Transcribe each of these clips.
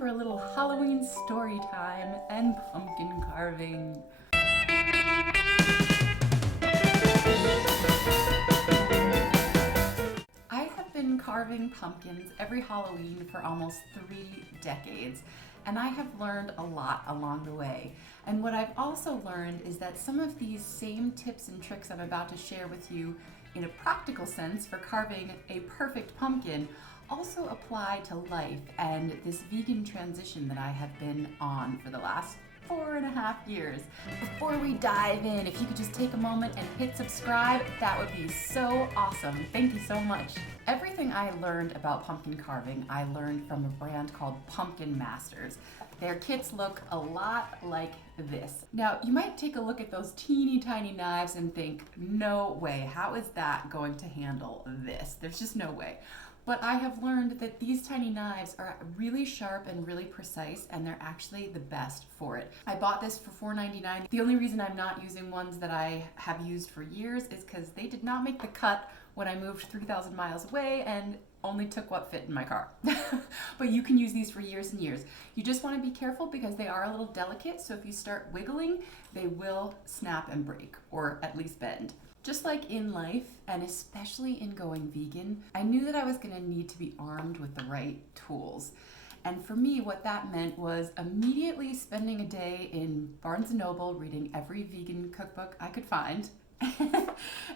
for a little Halloween story time and pumpkin carving. I have been carving pumpkins every Halloween for almost 3 decades, and I have learned a lot along the way. And what I've also learned is that some of these same tips and tricks I'm about to share with you in a practical sense for carving a perfect pumpkin also apply to life and this vegan transition that I have been on for the last 4.5 years. Before we dive in, if you could just take a moment and hit subscribe, that would be so awesome. Thank you so much. Everything I learned about pumpkin carving, I learned from a brand called Pumpkin Masters. Their kits look a lot like this. Now, you might take a look at those teeny tiny knives and think, no way, how is that going to handle this? There's just no way. But I have learned that these tiny knives are really sharp and really precise, and they're actually the best for it. I bought this for $4.99. The only reason I'm not using ones that I have used for years is because they did not make the cut when I moved 3,000 miles away and only took what fit in my car. But you can use these for years and years. You just want to be careful because they are a little delicate, so if you start wiggling, they will snap and break, or at least bend. Just like in life, and especially in going vegan, I knew that I was going to need to be armed with the right tools. And for me, what that meant was immediately spending a day in Barnes & Noble reading every vegan cookbook I could find,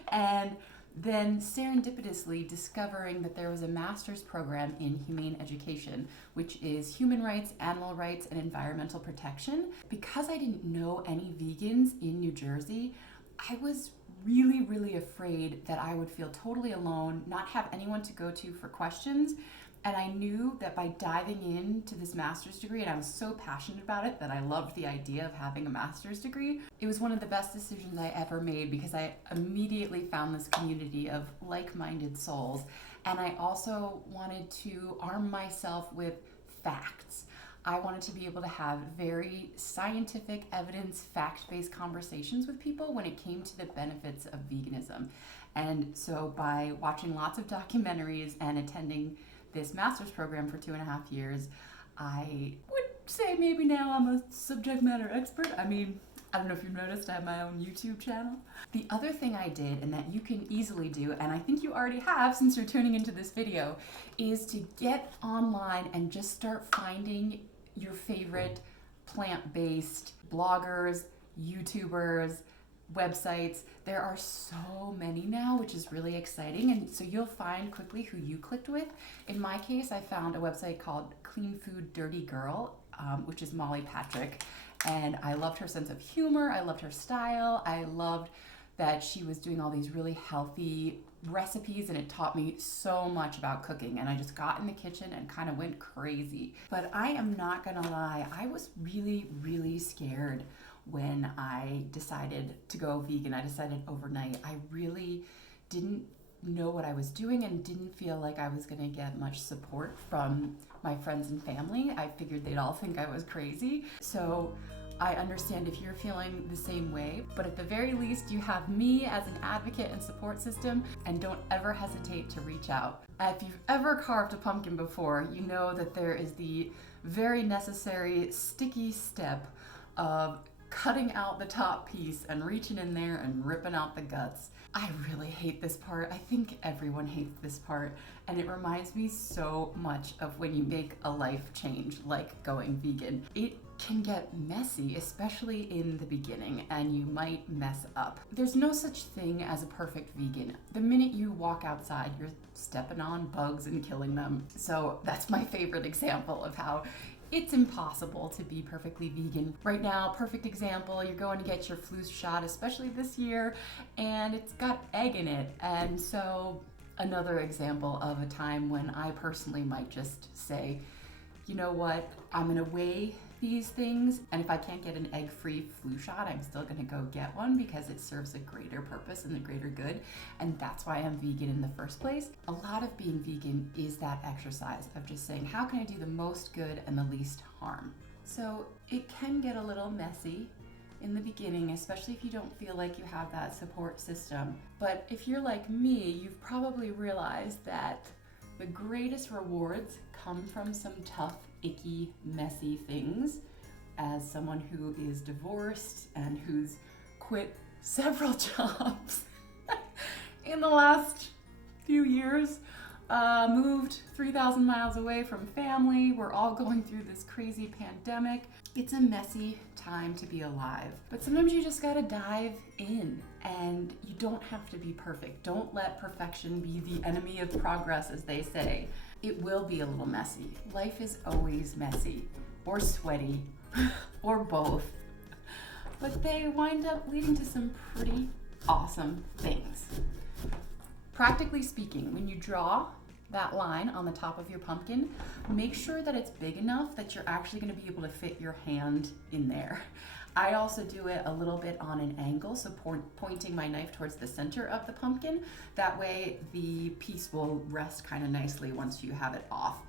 and then serendipitously discovering that there was a master's program in humane education, which is human rights, animal rights, and environmental protection. Because I didn't know any vegans in New Jersey, I was really afraid that I would feel totally alone, not have anyone to go to for questions. And I knew that by diving into this master's degree, and I was so passionate about it that I loved the idea of having a master's degree, it was one of the best decisions I ever made because I immediately found this community of like-minded souls. And I also wanted to arm myself with facts. I wanted to be able to have very scientific, evidence, fact-based conversations with people when it came to the benefits of veganism. And so by watching lots of documentaries and attending this master's program for 2.5 years, I would say maybe now I'm a subject matter expert. I mean, I don't know if you've noticed, I have my own YouTube channel. The other thing I did, and that you can easily do, and I think you already have since you're tuning into this video, is to get online and just start finding your favorite plant-based bloggers, YouTubers, websites. There are so many now, which is really exciting, and so you'll find quickly who you clicked with. In my case, I found a website called Clean Food Dirty Girl, which is Molly Patrick, and I loved her sense of humor, I loved her style, I loved that she was doing all these really healthy recipes, and it taught me so much about cooking, and I just got in the kitchen and kind of went crazy. But I am not gonna lie, I was really scared when I decided to go vegan. I decided overnight. I really didn't know what I was doing and didn't feel like I was gonna get much support from my friends and family. I figured they'd all think I was crazy. So I understand if you're feeling the same way, but at the very least, you have me as an advocate and support system, and don't ever hesitate to reach out. If you've ever carved a pumpkin before, you know that there is the very necessary sticky step of cutting out the top piece and reaching in there and ripping out the guts. I really hate this part. I think everyone hates this part, and it reminds me so much of when you make a life change, like going vegan. It can get messy, especially in the beginning, and you might mess up. There's no such thing as a perfect vegan. The minute you walk outside, you're stepping on bugs and killing them. So that's my favorite example of how it's impossible to be perfectly vegan. Right now, perfect example, you're going to get your flu shot, especially this year, and it's got egg in it. And so another example of a time when I personally might just say, you know what, I'm gonna weigh these things, and if I can't get an egg-free flu shot, I'm still gonna go get one because it serves a greater purpose and a greater good, and that's why I'm vegan in the first place. A lot of being vegan is that exercise of just saying, how can I do the most good and the least harm? So it can get a little messy in the beginning, especially if you don't feel like you have that support system. But if you're like me, you've probably realized that The greatest rewards come from some tough, icky, messy things. As someone who is divorced and who's quit several jobs in the last few years, moved 3,000 miles away from family. We're all going through this crazy pandemic. It's a messy time to be alive, but sometimes you just gotta dive in, and you don't have to be perfect. Don't let perfection be the enemy of progress, as they say. It will be a little messy. Life is always messy, or sweaty, or both, but they wind up leading to some pretty awesome things. Practically speaking, when you draw that line on the top of your pumpkin, make sure that it's big enough that you're actually going to be able to fit your hand in there. I also do it a little bit on an angle, so pointing my knife towards the center of the pumpkin. That way the piece will rest kind of nicely once you have it off.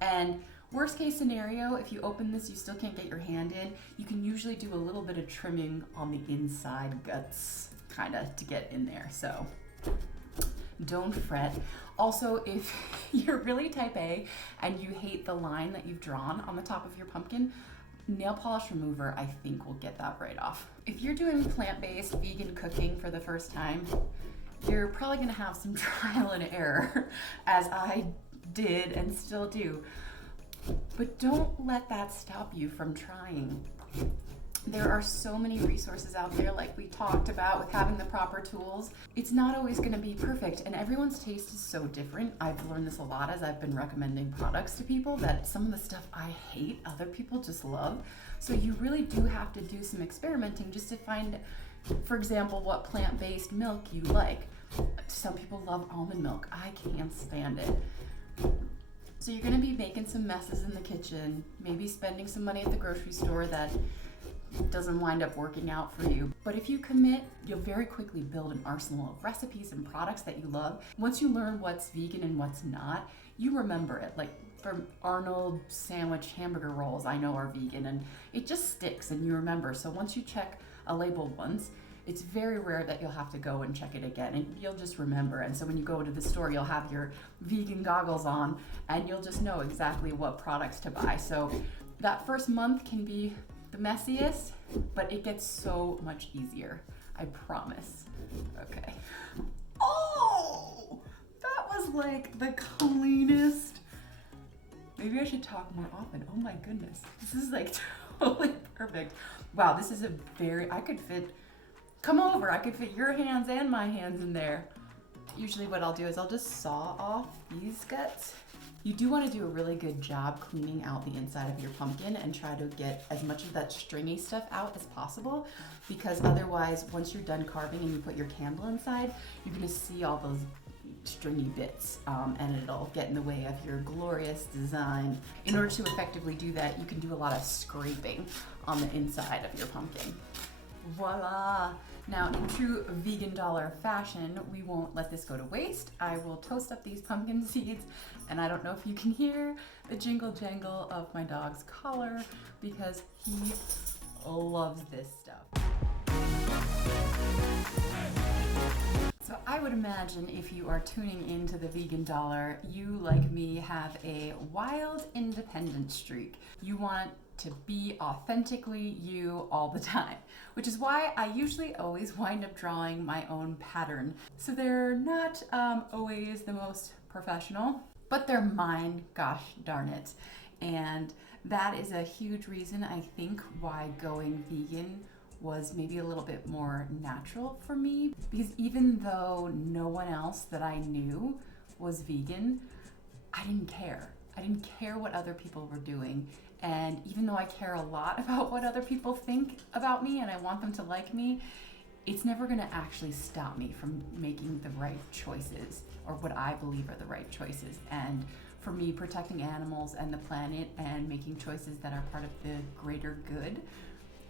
And worst case scenario, if you open this, you still can't get your hand in, you can usually do a little bit of trimming on the inside guts, kind of to get in there. So don't fret. Also, if you're really type A and you hate the line that you've drawn on the top of your pumpkin, nail polish remover, I think, will get that right off. If you're doing plant-based vegan cooking for the first time, you're probably gonna have some trial and error, as I did and still do. But don't let that stop you from trying. There are so many resources out there, like we talked about, with having the proper tools. It's not always going to be perfect, and everyone's taste is so different. I've learned this a lot as I've been recommending products to people, that some of the stuff I hate, other people just love. So you really do have to do some experimenting just to find, for example, what plant-based milk you like. Some people love almond milk. I can't stand it. So you're going to be making some messes in the kitchen, maybe spending some money at the grocery store that doesn't wind up working out for you. But if you commit, you'll very quickly build an arsenal of recipes and products that you love. Once you learn what's vegan and what's not, you remember it. Like for Arnold sandwich hamburger rolls, I know are vegan, and it just sticks and you remember. So once you check a label once, it's very rare that you'll have to go and check it again, and you'll just remember. And so when you go to the store, you'll have your vegan goggles on and you'll just know exactly what products to buy. So that first month can be the messiest, but it gets so much easier. I promise. Okay. Oh, that was like the cleanest. Maybe I should talk more often. Oh my goodness. This is like totally perfect. Wow, this is I could fit, come over, I could fit your hands and my hands in there. Usually what I'll do is I'll just saw off these guts. You do want to do a really good job cleaning out the inside of your pumpkin and try to get as much of that stringy stuff out as possible, because otherwise, once you're done carving and you put your candle inside, you're going to see all those stringy bits, and it'll get in the way of your glorious design. In order to effectively do that, you can do a lot of scraping on the inside of your pumpkin. Voila! Now, in true vegan dollar fashion, we won't let this go to waste. I will toast up these pumpkin seeds, and I don't know if you can hear the jingle jangle of my dog's collar, because he loves this stuff. So I would imagine if you are tuning into the Vegan Dollar, you, like me, have a wild independent streak. You want to be authentically you all the time, which is why I usually always wind up drawing my own pattern. So they're not always the most professional, but they're mine, gosh darn it. And that is a huge reason, I think, why going vegan was maybe a little bit more natural for me, because even though no one else that I knew was vegan, I didn't care. I didn't care what other people were doing. And even though I care a lot about what other people think about me and I want them to like me, it's never gonna actually stop me from making the right choices, or what I believe are the right choices. And for me, protecting animals and the planet and making choices that are part of the greater good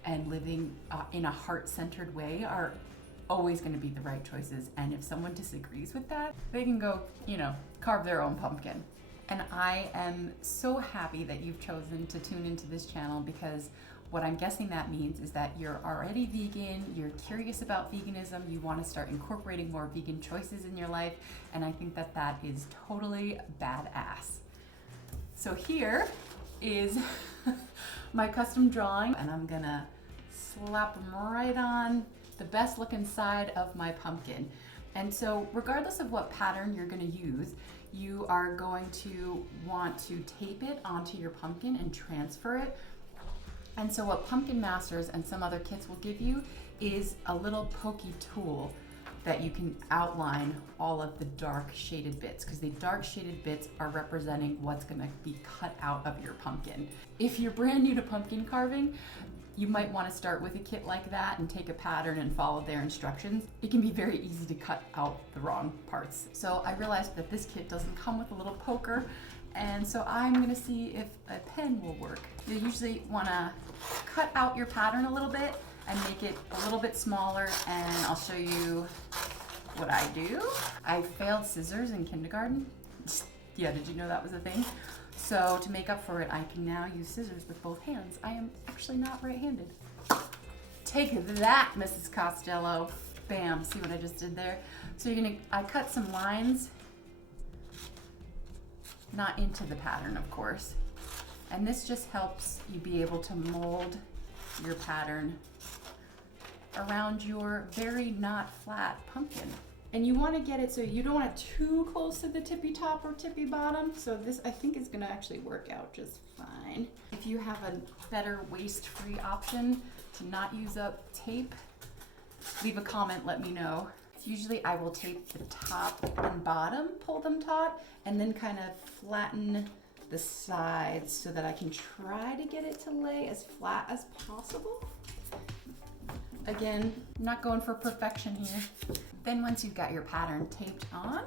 and living in a heart-centered way are always gonna be the right choices. And if someone disagrees with that, they can go, carve their own pumpkin. And I am so happy that you've chosen to tune into this channel, because what I'm guessing that means is that you're already vegan, you're curious about veganism, you want to start incorporating more vegan choices in your life, and I think that that is totally badass. So here is my custom drawing, and I'm gonna slap them right on the best looking side of my pumpkin. And so regardless of what pattern you're gonna use, you are going to want to tape it onto your pumpkin and transfer it. And so what Pumpkin Masters and some other kits will give you is a little pokey tool that you can outline all of the dark shaded bits, because the dark shaded bits are representing what's gonna be cut out of your pumpkin. If you're brand new to pumpkin carving, you might want to start with a kit like that and take a pattern and follow their instructions. It can be very easy to cut out the wrong parts. So I realized that this kit doesn't come with a little poker, and so I'm gonna see if a pen will work. You usually wanna cut out your pattern a little bit and make it a little bit smaller, and I'll show you what I do. I failed scissors in kindergarten. Yeah, did you know that was a thing? So to make up for it, I can now use scissors with both hands. I am actually not right-handed. Take that, Mrs. Costello. Bam, see what I just did there? So I cut some lines, not into the pattern, of course. And this just helps you be able to mold your pattern around your very not flat pumpkin. And you want to get it so you don't want it too close to the tippy top or tippy bottom. So this, I think, is going to actually work out just fine. If you have a better waste-free option to not use up tape, leave a comment, let me know. Usually I will tape the top and bottom, pull them taut, and then kind of flatten the sides so that I can try to get it to lay as flat as possible. Again, I'm not going for perfection here. Then once you've got your pattern taped on,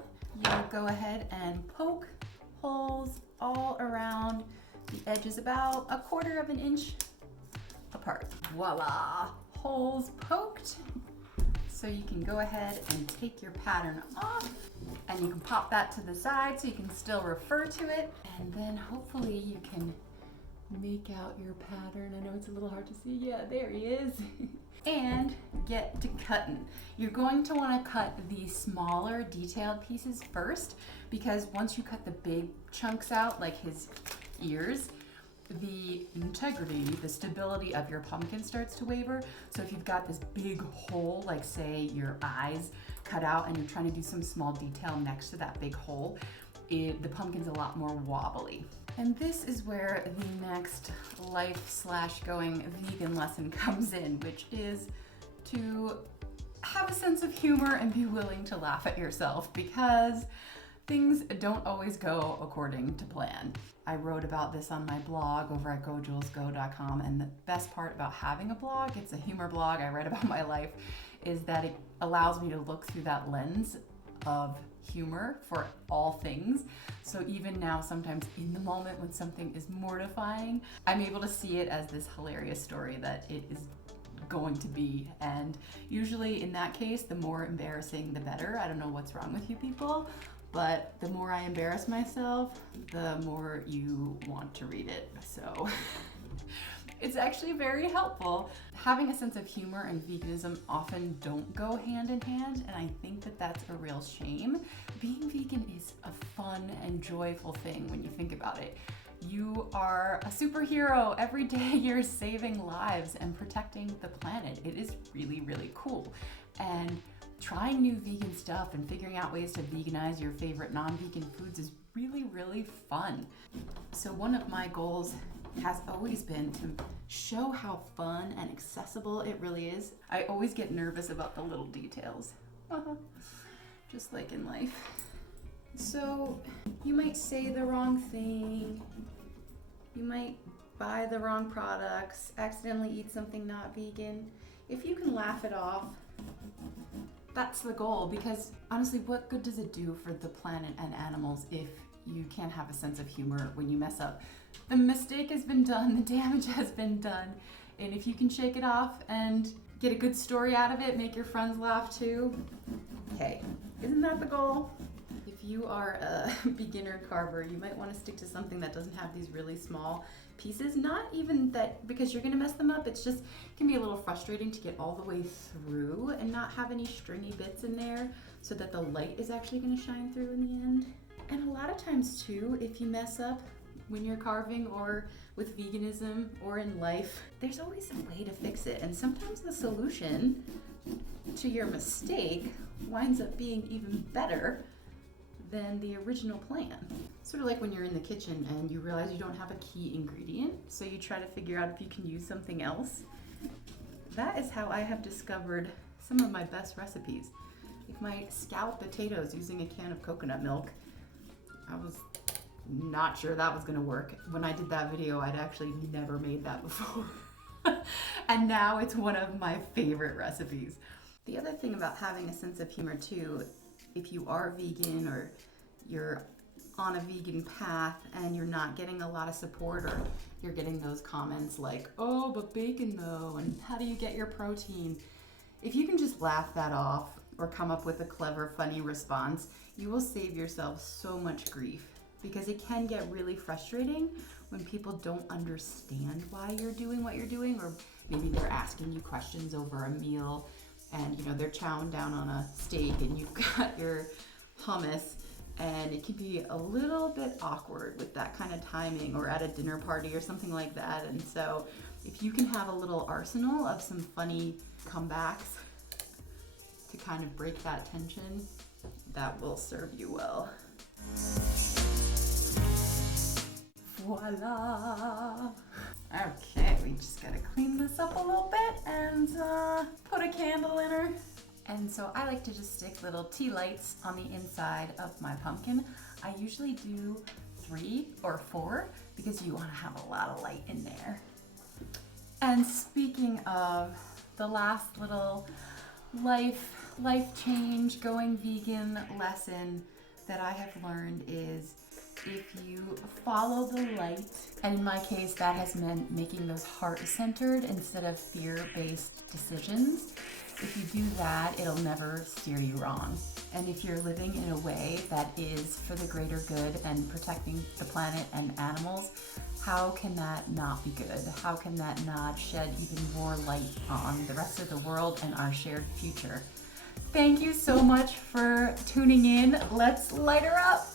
you'll go ahead and poke holes all around the edges about 1/4 of an inch apart. Voila, holes poked. So you can go ahead and take your pattern off, and you can pop that to the side so you can still refer to it, and then hopefully you can make out your pattern. I know it's a little hard to see. Yeah, there he is. And get to cutting. You're going to want to cut the smaller detailed pieces first, because once you cut the big chunks out, like his ears, the integrity, the stability of your pumpkin starts to waver. So if you've got this big hole, like say your eyes cut out and you're trying to do some small detail next to that big hole, the pumpkin's a lot more wobbly. And this is where the next life/going vegan lesson comes in, which is to have a sense of humor and be willing to laugh at yourself, because things don't always go according to plan. I wrote about this on my blog over at gojulesgo.com, and the best part about having a blog, it's a humor blog, I write about my life, is that it allows me to look through that lens of humor for all things. So even now, sometimes in the moment when something is mortifying, I'm able to see it as this hilarious story that it is going to be. And usually in that case, the more embarrassing, the better. I don't know what's wrong with you people, but the more I embarrass myself, the more you want to read it. So it's actually very helpful. Having a sense of humor and veganism often don't go hand in hand, and I think that that's a real shame. Being vegan is a fun and joyful thing when you think about it. You are a superhero. Every day you're saving lives and protecting the planet. It is really, really cool. And trying new vegan stuff and figuring out ways to veganize your favorite non-vegan foods is really, really fun. So one of my goals has always been to show how fun and accessible it really is. I always get nervous about the little details, just like in life. So you might say the wrong thing, you might buy the wrong products, accidentally eat something not vegan. If you can laugh it off, that's the goal, because honestly, what good does it do for the planet and animals if you can't have a sense of humor when you mess up? The mistake has been done, the damage has been done, and if you can shake it off and get a good story out of it, make your friends laugh too, hey, isn't that the goal? If you are a beginner carver, you might want to stick to something that doesn't have these really small pieces. Not even that because you're going to mess them up, it's just it can be a little frustrating to get all the way through and not have any stringy bits in there so that the light is actually going to shine through in the end. And a lot of times too, if you mess up when you're carving or with veganism or in life, there's always a way to fix it. And sometimes the solution to your mistake winds up being even better than the original plan. Sort of like when you're in the kitchen and you realize you don't have a key ingredient, so you try to figure out if you can use something else. That is how I have discovered some of my best recipes. Like my scalloped potatoes using a can of coconut milk. I was not sure that was gonna work. When I did that video, I'd actually never made that before. And now it's one of my favorite recipes. The other thing about having a sense of humor too, if you are vegan or you're on a vegan path and you're not getting a lot of support, or you're getting those comments like, oh, but bacon though, and how do you get your protein? If you can just laugh that off or come up with a clever, funny response, you will save yourself so much grief, because it can get really frustrating when people don't understand why you're doing what you're doing, or maybe they're asking you questions over a meal and they're chowing down on a steak and you've got your hummus, and it can be a little bit awkward with that kind of timing, or at a dinner party or something like that. And so if you can have a little arsenal of some funny comebacks to kind of break that tension, that will serve you well. Voila! Okay, we just gotta clean this up a little bit and put a candle in her. And so I like to just stick little tea lights on the inside of my pumpkin. I usually do 3 or 4 because you want to have a lot of light in there. And speaking of, the last little life change, going vegan lesson that I have learned is, if you follow the light, and in my case that has meant making those heart-centered instead of fear-based decisions, if you do that, it'll never steer you wrong. And if you're living in a way that is for the greater good and protecting the planet and animals, how can that not be good? How can that not shed even more light on the rest of the world and our shared future? Thank you so much for tuning in. Let's light her up.